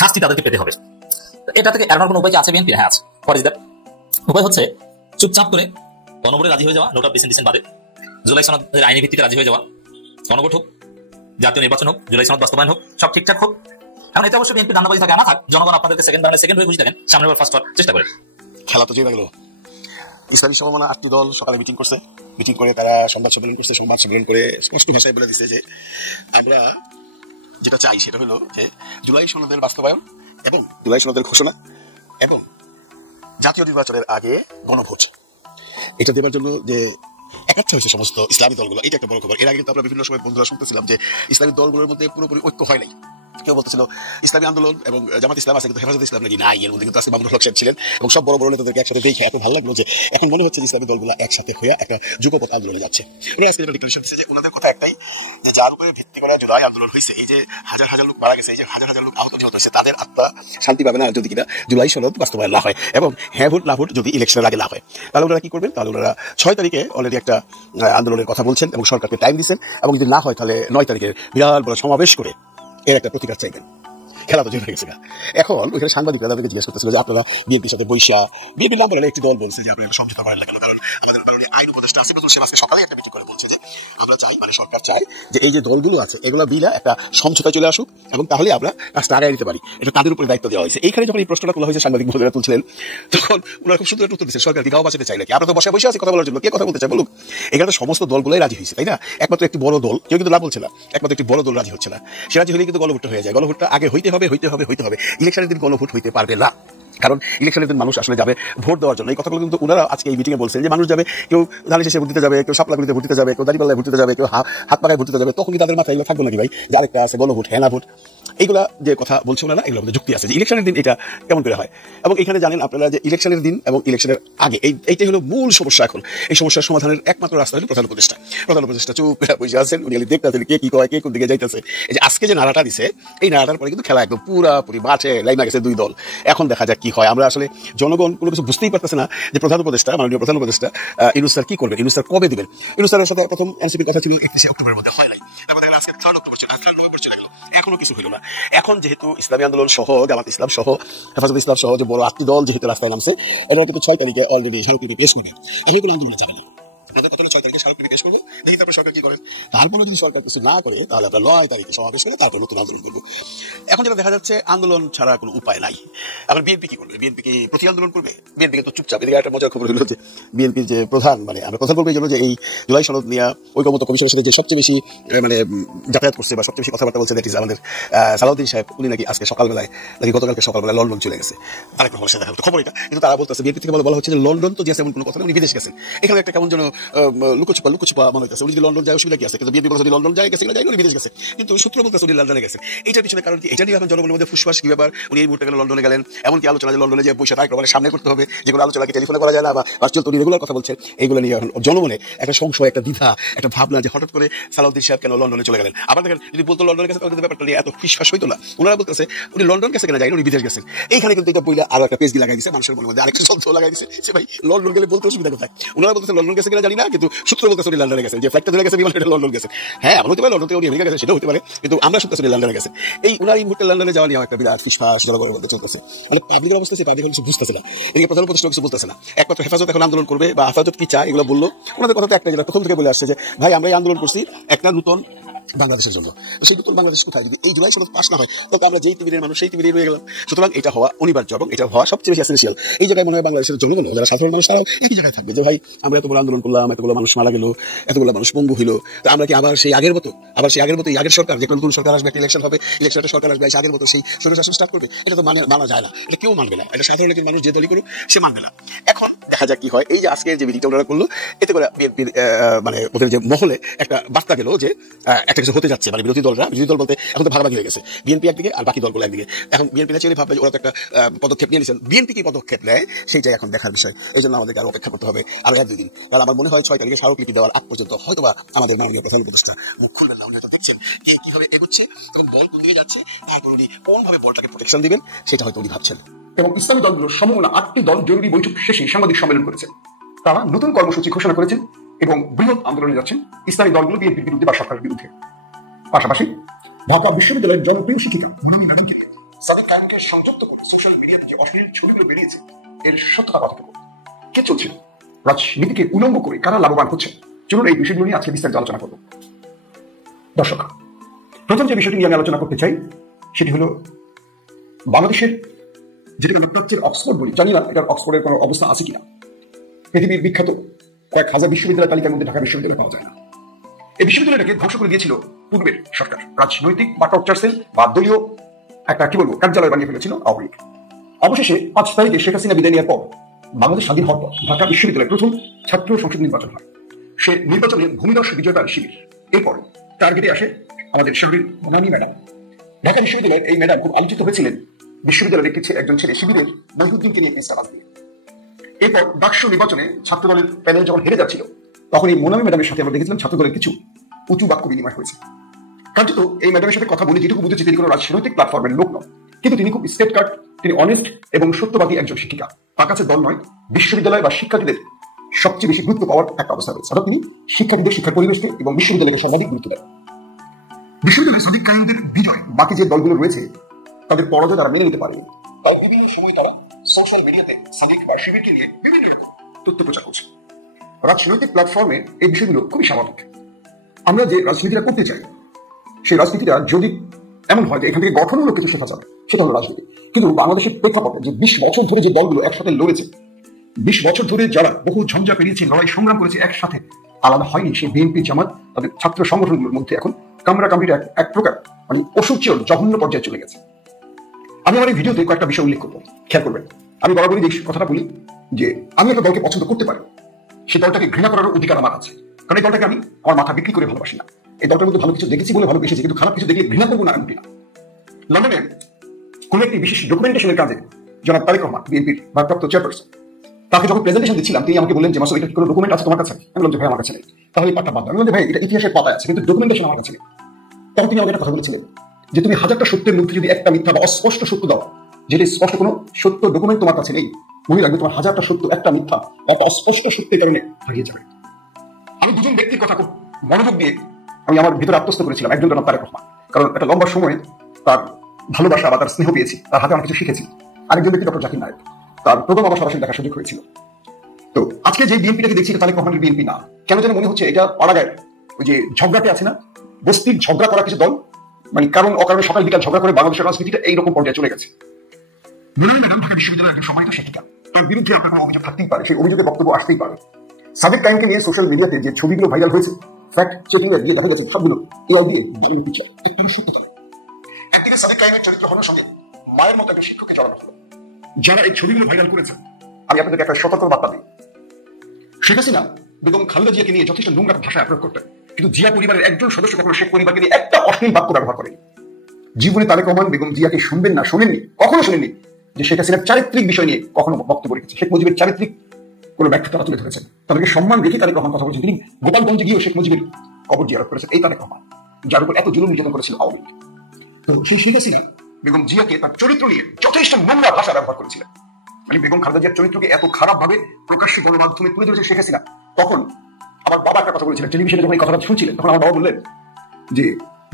শাস্তি তাদেরকে পেতে হবে। এটা থেকে এড়ানোর কোনো উপায় কি আছে বিএনপি? হ্যাঁ আছে। What is that? উপায় হচ্ছে চুপচাপ করে গণভোটে রাজি হয়ে যাওয়া, নোট অফ ডিসেন্ট বাদে, জুলাই সনদের আইনি ভিত্তিতে রাজি হয়ে যাওয়া, গণভোট হোক, জাতীয় নির্বাচন হোক, জুলাই সনদ বাস্তবায়ন হোক, সব ঠিকঠাক হোক। এখন এটা অবশ্যই বিএনপি দান্দাবাজি থাকে, আনা থাক, জনগণ আপনাদেরকে সেকেন্ড হয়ে খুশি থাকেন, সামনের বার ফার্স্ট হওয়ার চেষ্টা করে। খেলা তো জেনে গেল। ইসলামী সমমনা 8টি দল সকালে মিটিং করে তারা সংবাদ সম্মেলন করে স্পষ্ট ভাষায় বলে দিচ্ছে যে আমরা যেটা চাই সেটা হলো যে জুলাই সনদের বাস্তবায়ন এবং জুলাই সনদের ঘোষণা এবং জাতীয় নির্বাচনের আগে গণভোট, এটা দেবার জন্য যে একাত্ম হয়েছে সমস্ত ইসলামী দলগুলো, এটা একটা বড় খবর। এর আগে কিন্তু আমরা বিভিন্ন সময় বন্ধুরা শুনতেছিলাম যে ইসলামী দলগুলোর মধ্যে পুরোপুরি ঐক্য হয় নাই। কেউ বলতেছিল ইসলামী আন্দোলন এবং জামাত ইসলাম আছে কিন্তু হেফাজত ইসলাম নাকি নাই, এর মধ্যে কিন্তু আজকে মামুনুল হক সাহেব ছিলেন এবং সব বড় বড় নেতাদেরকে একসাথে দেখে এত ভালো লাগলো যে এখন মনে হচ্ছে ইসলামী দলগুলো একসাথে হয়ে একটা যুগপৎ আন্দোলনে যাচ্ছে। ওনারা আজকে ডিক্লারেশন দিচ্ছে যে ওনাদের কথা একটাই, যে যার উপরে ভিত্তি করে জুলাই আন্দোলন হয়েছে, এই যে হাজার হাজার লোক মারা গেছে, এই যে হাজার হাজার লোক আহত নিহত হয়েছে, তাদের আত্মা শান্তি পাবে না যদি কিনা জুলাই সনদ বাস্তবায়ন না হয় এবং হ্যাঁ ভোট না ভোট যদি ইলেকশনের আগে না হয়। তাহলে ওনারা কি করবেন? তাহলে ওনারা 6 তারিখে অলরেডি একটা আন্দোলনের কথা বলছেন এবং সরকারকে টাইম দিচ্ছেন এবং যদি না হয় তাহলে 9 তারিখে বিরাট বড় সমাবেশ করে এর একটা প্রতিকার চাইবেন। খেলা তো জোর হয়ে গেছে। এখন ওইখানে সাংবাদিকরা তাদেরকে জিজ্ঞেস করতেছিল যে আপনারা বিএনপির সাথে বৈশা, বিএনপির নাম বলে একটি দল বলছে যে আপনারা সমঝোতা করেন না কেন, কারণ আমাদের মাননীয় আইন উপদেষ্টা আসিফ নজরুল আজকে সকালে একটা মিটিং করে বলছে যে আমরা চাই, মানে সরকার চায় যে এই যে দলগুলো আছে এগুলো বিলা একটা সমঝোতা চলে আসুক এবং তাহলে আমরা কাজটা আগায় দিতে পারি, এটা তাদের উপরে দায়িত্ব দেওয়া হয়েছে। এইখানে যখন এই প্রশ্নটা তোলা হয়েছে, সাংবাদিক মহোদয়রা তুলছিলেন, তখন ওনারা খুব সুন্দর একটা উত্তর দিচ্ছে, সরকার কি গাও বাঁচাতে চাই নাকি? আপনারা তো বসে আছে কথা বলার জন্য, কে কথা বলতে চায় বলুক। এখানে সমস্ত দলগুলোই রাজি হয়েছে, তাই না? একমাত্র একটি বড় দল, কেউ কিন্তু না বলছে না, একমাত্র একটি বড় দল রাজি হচ্ছে না। সে রাজি হলে কিন্তু গণভোটটা হয়ে যায়। গণভোটটা আগে হইতে হবে। ইলেকশনের দিন গণভোট হইতে পারবে না, কারণ ইলেকশনের দিন মানুষ আসলে যাবে ভোট দেওয়ার জন্য। এই কথাগুলো কিন্তু ওনারা আজকে এই মিটিং এ বলছেন যে মানুষ যাবে, কেউ ধানের শেষে ভোট দিতে যাবে, কেউ শাপলাগুড়িতে ভোট দিতে যাবে, কেউ দাঁড়িপাল্লায় ভোট দিতে যাবে, কেউ হাত পাকায় ভোট দিতে যাবে। তখন কি তাদের মাথায় এগুলো থাকবে নাকি ভাই যে আরেকটা আছে গণভোট, হেনা ভোট? এইগুলা যে কথা বলছে ওনারা, এগুলোর মধ্যে যুক্তি আছে যে ইলেকশনের দিন এটা কেমন করে হয়। এবং এখানে জানেন আপনারা যে ইলেকশনের দিন এবং ইলেকশনের আগে এইটাই হলো মূল সমস্যা। এখন এই সমস্যার সমাধানের একমাত্র রাস্তা হলো প্রধান উপদেষ্টা চুপ বসে আছেন, উনি দেখতেছেন কে কি কয়, কে কোন দিকে যাইতেছে। এই যে আজকে যে নাড়াটা দিছে, এই নাড়াটার পরে কিন্তু খেলা একদম পুরাপুরি মাঠে লাইমা গেছে দুই দল। এখন দেখা যাক কি হয়। আমরা আসলে জনগণ কোনো কিছু বুঝতেই পারতেছে না যে প্রধান উপদেষ্টা, মাননীয় প্রধান উপদেষ্টা ইউনূস স্যার কি করবেন, ইউনূস স্যার কবে দিবেন। ইউনূস স্যারের সাথে প্রথম এনসিপির কথা ছিল 31 অক্টোবরের মধ্যে, হয় নাই। আজকে 3 অক্টোবর চলে, 8 নভেম্বর চলে গেল, এখনো কিছু হলো না। এখন যেহেতু ইসলামী আন্দোলন সহ, জামাত ইসলাম সহ, হেফাজত ইসলাম সহ যে বড় 8টি দল যেহেতু রাস্তায় নামছে, এটা কিন্তু 6 তারিখে অলরেডি স্মারকলিপি পেশ করবে। এখন কোনো আন্দোলন যাবে না, আমাদের কথা 6 তারিখে স্মারকলিপি পেশ করবো, দেখি তারপর সরকার কি করেন। তারপরে যদি সরকার কিছু না করে তাহলে আমরা 9 তারিখে সমাবেশ করে তারপর নতুন আন্দোলন করবো। এখন যেটা দেখা যাচ্ছে আন্দোলন ছাড়া কোনো উপায় নাই। এখন বিএনপি কি করবে? বিএনপি কি প্রতি আন্দোলন করবে? বিএনপি কিন্তু চুপচাপ। এদিকে একটা মজার খবর হলো যে বিএনপির যে প্রধান, মানে আমরা প্রধান বলবো এই জন্য যে এই জুলাই সনদ নিয়ে ঐকমত্য কমিশনের সাথে যে সবচেয়ে বেশি মানে যাতায়াত করছে বা সবচেয়ে বেশি কথাবার্তা বলছে, দ্যাট ইজ আমাদের সালাউদ্দিন সাহেব। উনি নাকি আজকে সকালবেলায় নাকি গতকালকে সকালবেলায় লন্ডন চলে গেছে। আরেক রকমের সাথে দেখা খবর এটা, কিন্তু তারা বলতেছে বিএনপি থেকে বলা হচ্ছে যে লন্ডন তো গেছে এমন কোনো কথা না, উনি বিদেশ গেছেন। এখানে একটা কেমন যেন লুকোচুপা মনে হইতেছে। উনি যদি লন্ডন যায় অসুবিধা কি আছে? কিন্তু বিএনপি বলছে লন্ডন যায় গেছে, উনি বিদেশ গেছে, কিন্তু সূত্র বলতেছে উনি লন্ডনে গেছেন। এইটার পিছনে কারণ কি? এটা নিয়ে এখন জনগণের মধ্যে ফুসফাস কি ব্যাপার, উনি এই মুহূর্তে কেন লন্ডনে গেলেন, এমনকি আলোচনা যে লন্ডনে যে পয়সা তাই মানে সামনে করতে হবে, যেগুলো আলোচনা কি টেলিফোনে করা যায় না বা ভার্চুয়াল তো রেগুলার কথা বলছেন, এইগুলো নিয়ে এখন জনমনে একটা সংশয়, একটা দ্বিধা, একটা ভাবনা যে হঠাৎ করে সালাউদ্দিন সাহেব কেন লন্ডনে চলে গেলেন। আবার দেখেন যদি বলতো লন্ডনে গেছে তাহলে ব্যাপারটা নিয়ে এত ফুসফাস হইতো না। ওনারা বলতেছে উনি লন্ডন গেছে কিনা যাই, উনি বিদেশ গেছেন। এইখানে কিন্তু এটা বইলে আরো একটা পেজ লাগাই দিচ্ছে, মানুষের মনের মধ্যে আরেকটা শব্দ লাগাই দিচ্ছে যে ভাই লন্ডন গেলে বলতে অসুবিধা কোথায়। ওনারা বলতেছে লন্ডন গেছে কিনা জানি না, কিন্তু সূত্র বলতেছে উনি লন্ডনে গেছেন, যে ফ্লাইটটা ধরে গেছে বিমান লন্ডন গেছে। হ্যাঁ, এমন হতে পারে লন্ডন থেকে উনি আমেরিকা গেছে, সেটাও হতে পারে, কিন্তু আমরা শুনতেছি লন্ডনে গেছেন। এই উনার এই মুহূর্তে লন্ডনে যাওয়া নিয়ে একটা বিরাট ফিসফাস জনগণের মধ্যে চলতেছে। মানে পাবলিকের অবস্থা পাবলিক কিছু বুঝতেছে না, এদিকে প্রধান উপদেষ্টা কিছু বলতেছে না। একমাত্র হেফাজত এখন আন্দোলন করবে বা হেফাজত কি চায় এগুলো বললো। ওনাদের কথা তো একটা, যেটা প্রথম থেকে বলে আসছে যে ভাই আমরা এই আন্দোলন করছি একটা নতুন বাংলাদেশের জন্য। সেই নতুন বাংলাদেশ কোথায়? যদি এই জুলাই সনদ পাস না হয় তবে আমরা যেই তিমিরের মানুষ সেই তিমিরে রয়ে গেলাম। সুতরাং এটা হওয়া অনিবার্য এবং এটা হওয়া সবচেয়ে বেশি এসেনশিয়াল। এই জায়গায় মনে হয় বাংলাদেশের জনগণ, যারা সাধারণ মানুষ, তারাও একই জায়গায় থাকবে যে ভাই আমরা এতগুলো আন্দোলন করলাম, এতগুলো মানুষ মারা গেল, এতগুলো মানুষ পঙ্গু হইলো, তো আমরা কি আবার সেই আগের মতো আগের সরকার, যে নতুন সরকার আসবে, একটা ইলেকশন হবে, ইলেকশনে সরকার আসবে, আগের মতো সেই স্বৈরশাসন স্টার্ট করবে? এটা তো মানা যায় না, এটা কেউ মানবে না, এটা সাধারণ একজন মানুষ যে দলই করুক সে মানবে না। এখন দেখা যাক কি হয়। এই যে আজকের যে মিটিংটা ওনারা করলো, এতে করে বিএনপির মানে ওদের যে মহলে একটা বার্তা গেল যে একটা কিছু হতে যাচ্ছে। মানে বিরোধী দল বলতে এখন তো ভাগাভাগি হয়ে গেছে, বিএনপি একদিকে আর বাকি দলগুলো একদিকে। এখন বিএনপি ন্যাচারালি ভাববে ওরা তো একটা পদক্ষেপ নিয়ে নিয়েছেন, বিএনপি কি পদক্ষেপ নেয় সেইটাই এখন দেখার বিষয়। এই জন্য আমাদেরকে আরো অপেক্ষা করতে হবে আরো 1-2 দিন। কারণ আমার মনে হয় 6 তারিখে স্মারকলিপি দেওয়ার আগ পর্যন্ত হয়তোবা আমাদের মাননীয় প্রধান উপদেষ্টা মুখ খুলবেন না। উনি হয়তো দেখছেন কে কিভাবে এগোচ্ছে এবং বল কোন দিকে যাচ্ছে, তারপর উনি কোনভাবে বলটাকে প্রোটেকশন দিবেন সেটা হয়তো উনি ভাবছেন। এবং ইসলামী দলগুলোর সমমনা 8টি দল জরুরি বৈঠক শেষে সাংবাদিক সম্মেলন করেছেন। তারা নতুন কর্মসূচি ঘোষণা করেছেন এবং বৃহৎ আন্দোলনে যাচ্ছেন ইসলামী দলগুলো বিএনপির বিরুদ্ধে বা সরকারের বিরুদ্ধে। পাশাপাশি ঢাকা বিশ্ববিদ্যালয়ের জনপ্রিয় শিক্ষিকা মোনামি ম্যাডামকে নিয়ে সাদিক কায়েমকে সংযুক্ত করে সোশ্যাল মিডিয়াতে যে অশ্লীল ছবিগুলো বেরিয়েছে এর সত্যতা কতটুকু, কে চলছে, রাজনীতিকে উলঙ্গ করে কারা লাভবান হচ্ছে, চলুন এই বিষয়গুলো নিয়ে আজকে বিস্তারিত আলোচনা করব। দর্শক, প্রথম যে বিষয়টি নিয়ে আমি আলোচনা করতে চাই সেটি হলো বাংলাদেশের, যেটাকে আমরা প্রাচ্যের অক্সফোর্ড বলি, জানি না এটার অক্সফোর্ডের কোনো অবস্থা আছে কিনা। পৃথিবীর বিখ্যাত কয়েক হাজার বিশ্ববিদ্যালয় তালিকার মধ্যে ঢাকা বিশ্ববিদ্যালয় পাওয়া যায় না। এই বিশ্ববিদ্যালয়টাকে ধ্বংস করে দিয়েছিল পূর্বের সরকার, রাজনৈতিক বা টর্চার সেল বা দলীয় একটা কার্যালয় বানিয়ে ফেলেছিল আওয়ামী লীগ। অবশেষে 5 তারিখে শেখ হাসিনা বিদায় নেওয়ার পর বাংলাদেশ স্বাধীন হওয়ার পর ঢাকা বিশ্ববিদ্যালয়ের প্রথম ছাত্র সংসদ নির্বাচন হয়। সে নির্বাচনে ভূমিদর্শ বিজয়তার শিবির। এরপর টার্গেটে আসে আমাদের শিবির মোনামি ম্যাডাম। ঢাকা বিশ্ববিদ্যালয়ের এই ম্যাডাম খুব আলোচিত হয়েছিলেন বিশ্ববিদ্যালয়ের একজন ছেলে শিবিরের মহিউদ্দিনকে নিয়ে ইনস্টাগ্রাম দিয়ে। এরপর ডাকসু নির্বাচনে ছাত্রদলের প্যানেল যখন হেরে যাচ্ছিল তখন এই মোনামি ম্যাডামের সাথে আমরা দেখেছিলাম ছাত্রদলের কিছু উঁচু বাক্য বিনিময় হয়েছে। কার্যত এই ম্যাডামের সাথে কথা বলে যেটুকু বুঝেছি তিনি কোনো রাজনৈতিক প্ল্যাটফর্মের লোক নন, কিন্তু তিনি খুব স্টেট কার্ড, তিনি অনেস্ট এবং সত্যবাদী একজন শিক্ষিকা। তার কাছে দল নয়, বিশ্ববিদ্যালয় বা শিক্ষার্থীদের সবচেয়ে বেশি গুরুত্ব পাওয়ার একটা অবস্থা রয়েছে। অর্থাৎ তিনি শিক্ষার্থীদের শিক্ষার পরিবেশকে এবং বিশ্ববিদ্যালয়কে সর্বাধিক গুরুত্ব দেন। বিশ্ববিদ্যালয়ের সাদিক কায়েমদের বিজয় বাকি যে দলগুলো রয়েছে তাদের পরাজয় তারা মেনে নিতে পারেনি। তাই বিভিন্ন সময় তারা সোশ্যাল মিডিয়াতে সাদিক বা শিবিরকে নিয়ে বিভিন্ন রকম তথ্য প্রচার করছে। রাজনৈতিক প্ল্যাটফর্মে এই বিষয়গুলো খুবই স্বাভাবিক। আমরা যে রাজনীতিটা করতে চাই সেই রাজনীতিটা যদি এমন হয় যে এখান থেকে গঠনমূলক কিছু শেখা যাবে, সেটা হলো রাজনীতি। কিন্তু বাংলাদেশের প্রেক্ষাপটে যে 20 বছর ধরে যে দলগুলো একসাথে লড়েছে, 20 বছর ধরে যারা বহু ঝঞ্ঝা পেরিয়েছে, লড়াই সংগ্রাম করেছে একসাথে, আলাদা হয়নি সেই বিএনপি জামাত তাদের ছাত্র সংগঠনগুলোর মধ্যে এখন কামড়াকামড়ির এক প্রকার মানে অসুচির জঘন্য পর্যায়ে চলে গেছে। আমি আমার এই ভিডিওতে কয়েকটা বিষয় উল্লেখ করবো, খেয়াল করবেন। আমি বরাবরই কথাটা বলি যে আমি একটা দলকে পছন্দ করতে পারি, সে দলটাকে ঘৃণা করার অধিকার আমার আছে, কারণ এই দলটাকে আমি আমার মাথা বিক্রি করে ভালোবাসি না। এই দলটার মধ্যে ভালো কিছু দেখেছি বলে ভালোবেসেছি, কিন্তু খারাপ কিছু দেখলে ঘৃণা করবো না এমনটি না। লন্ডনের কোন একটি বিশেষ ডকুমেন্টেশনের কাজে জনাব তারেক রহমান বিএনপির ভারপ্রাপ্ত চেয়ারপারসন, তাকে যখন প্রেজেন্টেশন দিচ্ছিলাম তিনি আমাকে বললেন যে মাসুদ, এটা কোনো ডকুমেন্ট আছে তোমার কাছে? আমি বললাম যে ভাই আমার কাছে নেই। তাহলে পাঠটা বাদ দাও। আমি বললাম ভাই এটা ইতিহাসের পাতায় আছে, কিন্তু ডকুমেন্টেশন আমার কাছে নেই। তখন তিনি আমাকে একটা কথা বলেছিলেন যে তুমি 1000টা সত্যের মধ্যে যদি একটা মিথ্যা বা অস্পষ্ট সত্য দাও, যেটা স্পষ্ট কোনো সত্য ডকুমেন্ট তোমার কাছে নেই, মনে রাখবে তোমার 1000টা সত্য একটা মিথ্যা বা একটা অস্পষ্ট সত্যের কারণে হারিয়ে যাবে। আমি দুজন ব্যক্তির কথা খুব মনোযোগ দিয়ে আমি আমার ভিতরে আত্মস্থ করেছিলাম। একজন জনাব তারেক রহমান, কারণ একটা লম্বা সময় তার ভালোবাসা বা তার স্নেহ পেয়েছি, তার হাতে অনেক কিছু শিখেছি। আরেকজন ব্যক্তি ডক্টর জাকির নায়েক, তার প্রথম আমার সরাসরি দেখার সুযোগ হয়েছিল। তো আজকে যে বিএনপিটাকে দেখছি তারেক রহমানের বিএনপি না, কেন যেন মনে হচ্ছে এটা পাড়াগায় ওই যে ঝগড়াতে আছে না, বস্তির ঝগড়া করা কিছু দল, মানে কারণ অকারণে সকাল বিকাল ঝগড়া করে বাংলাদেশের রাজনীতিটা এইরকম পর্যায়ে চলে গেছে। ম্যাডাম ঢাকা বিশ্ববিদ্যালয়ের একজন সম্মানিত শিক্ষিকা, তার বিরুদ্ধে আপনার কোনো অভিযোগ থাকতেই পারে, সেই অভিযোগে বক্তব্য আসতেই পারে। সাদিক কায়েমকে নিয়ে সোশ্যাল মিডিয়াতে যে ছবিগুলো ভাইরাল হয়েছে, ফ্যাক্ট চেকিং এর দিয়ে দেখা গেছে সবগুলো এআই দিয়ে বানানো পিকচার, একটু সত্যতা। একদিকে সাদিক কায়েমের চরিত্র হওয়ার সঙ্গে মায়ের মতো একটা শিক্ষককে জড়ানো হলো। যারা এই ছবিগুলো ভাইরাল করেছে, আমি আপনাদেরকে একটা সতর্ক বার্তা দিই। শেখ হাসিনা বেগম খালেদা জিয়াকে নিয়ে যথেষ্ট নোংরা ভাষায় প্রয়োগ করতেন, কিন্তু জিয়া পরিবারের একজন সদস্য কখনো শেখ পরিবারকে নিয়ে একটা অশ্লীল বাক্য ব্যবহার করেনি। জীবনে তারেক রহমান বেগম জিয়াকে শুনবেন না, শোনেননি, কখনো শোনেননি যে শেখ হাসিনার চারিত্রিক বিষয় নিয়ে কখনো বক্তব্য রেখেছে, শেখ মুজিবের চারিত্রিক কোনো ব্যাখ্যা তারা তুলে ধরেছেন। তাদেরকে সম্মান রেখে তারেক রহমান কথা বলেছেন। তিনি গোপালগঞ্জে গিয়েও শেখ মুজিবের কবর জিয়ারত করেছেন এই তারেক রহমান, যার উপর এত জুলুম নির্যাতন করেছিল আওয়ামী লীগ। তো সেই শেখ হাসিনা বেগম জিয়াকে তার চরিত্র নিয়ে যথেষ্ট নোংরা ভাষা ব্যবহার করেছিলেন। মানে বেগম খালেদা জিয়ার চরিত্রকে এত খারাপ ভাবে প্রকাশ্যে গণমাধ্যমে তুলে ধরেছে শেখ হাসিনা। তখন আমার বাবা একটা কথা বলেছিলেন টেলিভিশনে, যখন এই কথাটা শুনছিলেন তখন আমার বাবা বললেন যে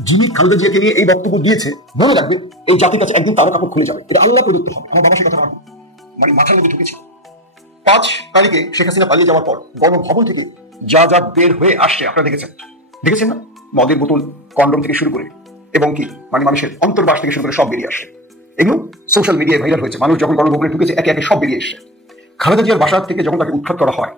যিনি খালেদা জিয়াকে নিয়ে এই বক্তব্য দিয়েছে, মনে রাখবে এই জাতির কাছে একদিন তারা কাপড় খুলে যাবে, এটা আল্লাহ প্রদত্ত হবে। আমার বাবা সে কথা মানে মাথার মধ্যে ঢুকেছে। 5 তারিখে শেখ হাসিনা পালিয়ে যাওয়ার পর গণভবন থেকে যা যা বের হয়ে আসছে আপনারা দেখেছেন না? মদের বোতল, কন্ডম থেকে শুরু করে এবং কি মানে মানুষের অন্তর্বাস থেকে শুরু করে সব বেরিয়ে আসছে। এগুলো সোশ্যাল মিডিয়ায় ভাইরাল হয়েছে। মানুষ যখন গণভবনে ঢুকেছে একে একে সব বেরিয়ে এসছে। খালেদা জিয়ার বাসা থেকে যখন তাকে উৎখাত করা হয়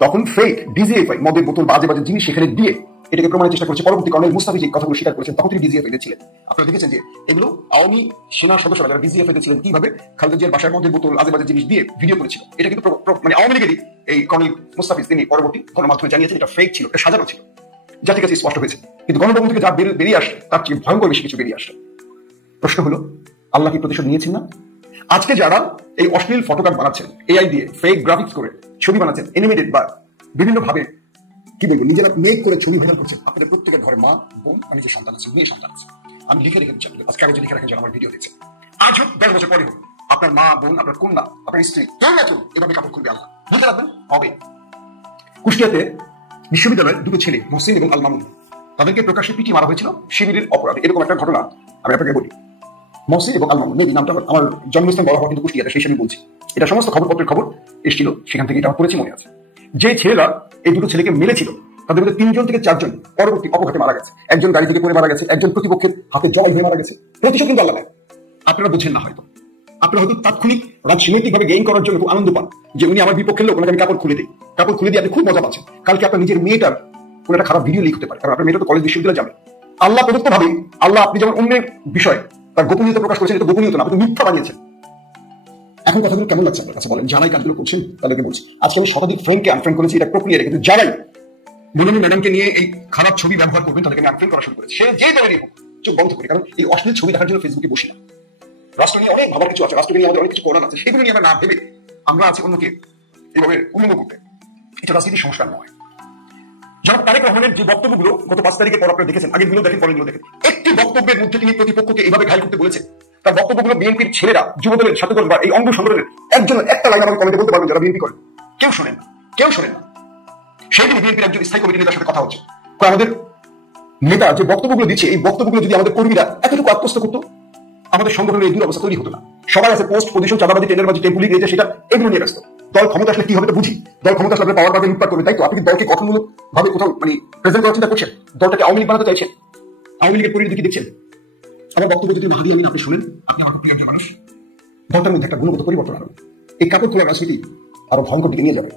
তখন ফেক ডিজিএফআই মদের বোতল বাজে বাজে জিনিস সেখানে দিয়ে এটাকে প্রমাণের চেষ্টা করেছে। পরবর্তী কর্নেল মুস্তাফি যে কথাগুলো স্বীকার করেছেন তখন তিনি ডিজিএফআই ছিলেন। আপনারা দেখেছেন যে এগুলো আওয়ামী সেনা সদস্যরা যারা ডিজিএফআই ছিলেন কিভাবে খালেদা জিয়ার বাসার মধ্যে বোতল আজে বাজে জিনিস দিয়ে ভিডিও করেছিল। এটা কিন্তু মানে আওয়ামী লীগেরই এই কর্নেল মুস্তাফিজ তিনি পরবর্তী গণমাধ্যমে জানিয়েছেন এটা ফেক ছিল, এটা সাজানো ছিল। জাতির কাছে স্পষ্ট হয়েছে। কিন্তু গণভবন থেকে যা বেরিয়ে আসে তার চেয়ে ভয়ঙ্কর বেশি কিছু বেরিয়ে আসে। প্রশ্ন হলো আল্লাহ কি প্রতিশোধ নিয়েছেন না? আজকে যারা এই অশ্লীল ফটোকার্ড বানাচ্ছেন, এআই দিয়ে ফেক গ্রাফিক্স করে ছবি বানাচ্ছেন, এনিমেটেড বা বিভিন্ন ভাবে কি বলবো নিজেরা মেক করে ছবি ভাইরাল করছেন, আপনাদের প্রত্যেকের ঘরে মা, বোন আর নিজের সন্তান আছে, মেয়ে সন্তান আছে। আমি লিখে রেখেছি, আজ কাগজে লিখে রাখেন যারা আমার ভিডিও দেখছেন। আজ হোক 10 বছর পরে হোক আপনার মা, বোন, আপনার কন্যা, আপনার স্ত্রী কেউ না কেউ এভাবে কাপড় খুলবে, আল্লাহ লিখে রাখবেন হবে। কুষ্টিয়াতে বিশ্ববিদ্যালয়ের 2 ছেলে মহসিন এবং আল মামুন, তাদেরকে প্রকাশ্যে পিটিয়ে মারা হয়েছিল শিবিরের অপরাধে। এরকম একটা ঘটনা আমি আপনাকে বলি। মহসিন এবং আল মামুন, মেবি নামটা আমার জন্মস্থান বলা হয় কিন্তু কুষ্টিয়াতে, সেই হিসেবে বলছি। এটা সমস্ত খবরপত্রের খবর এসেছিল, সেখান থেকে এটা পড়েছি, মনে আছে। যে ছেলেরা এই 2 ছেলেকে মেরেছিল তাদের মধ্যে 3 জন থেকে 4 জন পরবর্তী অপঘাতে মারা গেছে। একজন গাড়ি থেকে পড়ে মারা গেছে, একজন প্রতিপক্ষের হাতে জবাই হয়ে মারা গেছে। প্রতিশোধ কিন্তু আল্লাহ নেয়। আপনারা বুঝছেন না হয়তো, আপনারা হয়তো তাৎক্ষণিক রাজনৈতিকভাবে গেইন করার জন্য খুব আনন্দ পান যে উনি আমার বিপক্ষের লোক, ওনাকে আমি কাপড় খুলে দিই। কাপড় খুলে দিয়ে আপনি খুব মজা পাচ্ছেন। কালকে আপনার নিজের মেয়েটার কোনো একটা খারাপ ভিডিও লিক হতে পারে, কারণ আপনার মেয়েটা তো কলেজ বিশ্ববিদ্যালয়ে যাবে। আল্লাহ প্রদত্ত ভাবে আল্লাহ আপনি যেমন অন্যের বিষয় তার গোপনীয়তা প্রকাশ করেছেন, এটা গোপনীয়তা না, আপনি মিথ্যা বানিয়েছেন। এখন কথাগুলো কেমন লাগছে আপনার কাছে বলেন? যারাই কাজগুলো করছেন তাদেরকে বলছি, আজকে আমি শতাধিক ফ্রেন্ডকে আনফ্রেন্ড করেছি, এটা প্রক্রিয়া, কিন্তু যারাই মনোনী ম্যাডামকে নিয়ে এই খারাপ ছবি ব্যবহার করবেন তাদেরকে আমি আনফ্রেন্ড করা শুরু করেছি। সে যে দলেরই হোক চোখ বন্ধ করি, কারণ এই অশ্লীল ছবি দেখার জন্য ফেসবুকে বসি না। রাষ্ট্র নিয়ে অনেক ভাবার কিছু আছে, রাষ্ট্রকে নিয়ে আমাদের অনেক কিছু করার আছে, সেগুলো নিয়ে আমরা না ভেবে আমরা আছি অন্যকে এইভাবে উন্নত করতে। এটা রাজনীতির সংস্কার নয়। যেমন তারেক রহমানের যে বক্তব্যগুলো গত 5 তারিখের পর আপনারা দেখেছেন, আগের গুলো দেখেন, পরের গুলো দেখেন, একটি বক্তব্যের মধ্যে তিনি প্রতিপক্ষকে এইভাবে ঘায়ল করতে বলেছেন। তার বক্তব্যগুলো বিএনপির ছেলেরা, যুবদলের ছাত্রদল বা এই অঙ্গ সংগঠনের একজন একটা লাইন আমাকে কমেন্টে বলতে পারবেন যারা বিএনপি করেন, কেউ শোনেন না। সেই দিন বিএনপির একজন স্থায়ী কমিটি নেতার সাথে কথা হচ্ছে, আমাদের নেতা যে বক্তব্যগুলো দিচ্ছে এই বক্তব্যগুলো যদি আমাদের কর্মীরা এতটুকু আত্মস্থ করতো আমাদের সংগঠনের এই দুরবস্থা তৈরি হতো না। সবাই আছে পোস্ট পজিশন, চাঁদাবাজি, টেন্ডারবাজি, টেম্পুলিং, এই যে সেটা, এগুলো নিয়ে ব্যস্ত। দল ক্ষমতা আসলে কি হবে তো বুঝি, দল ক্ষমতা আসলে পাওয়ার বাদে লুটপাট করবে, তাই তো? আপনি কি দলকে গঠনমূলক ভাবে কোথাও মানে প্রেজেন্ট করার চিন্তা করছেন? দলটাকে আওয়ামী লীগ বানাতে চাইছেন? আওয়ামী লীগের পরিণতি কি দেখছেন? আমার বক্তব্য যদি হাদি আমিন আপনি শুনেন, আপনি আমার প্রিয় মানুষ, দলটার মধ্যে একটা গুণগত পরিবর্তন আনবে। এই কাপড় খোলা রাজনীতি আরো ভয়ঙ্কর দিকে নিয়ে যাবে।